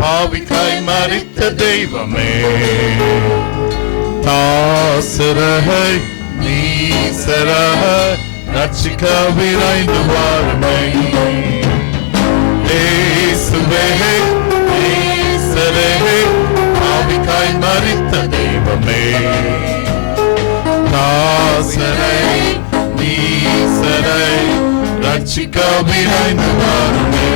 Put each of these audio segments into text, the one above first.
പാവിക്കായി മരിത്ത ദൈവമേ താസരഹൈ നീസരഹ രക്ഷിക്കവിരായ്ന്നു വാഴുമേ യേസുവേ നീസരഹ പാവിക്കായി മരിത്ത ദൈവമേ താസരഹ ரட்சிக்க விரைந்து வாருமே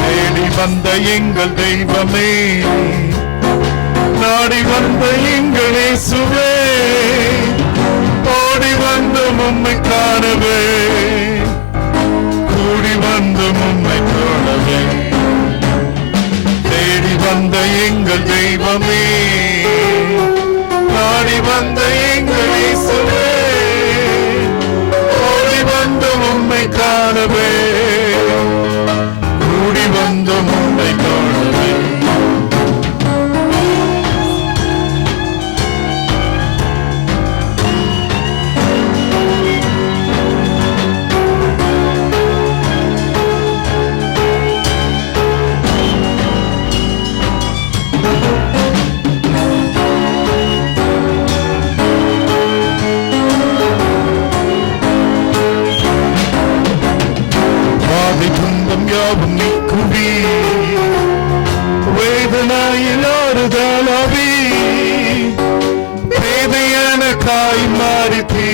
தேடி வந்த எங்கள் தெய்வமே நாடி வந்த எங்களே சுவே ஓடி வந்து உம்மை காணவே கூடி வந்து உம்மை காணவே தேடி வந்த எங்கள் தெய்வமே வந்து உம்மை காணவே கூடி துன்பம் யாவும் நீக்குவி வேதனையில் ஆறுதலாவி வேதையான காய் மாறித்தீ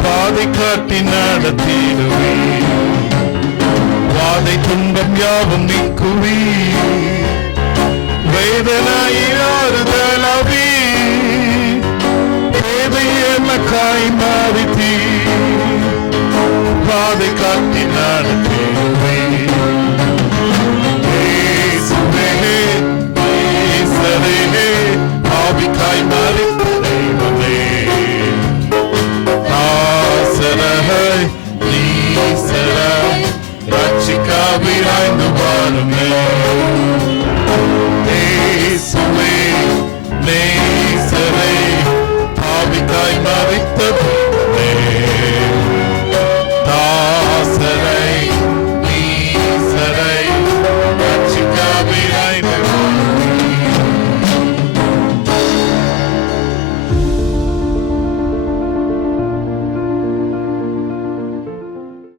பாதை காட்டி நடத்திடுவே வாதை துன்பம் யாவும் நீக்குவி வேதனையில் ஆறுதலாவி வேதையான காய் மாறித்தீ பாதை காட்டி நடத்தி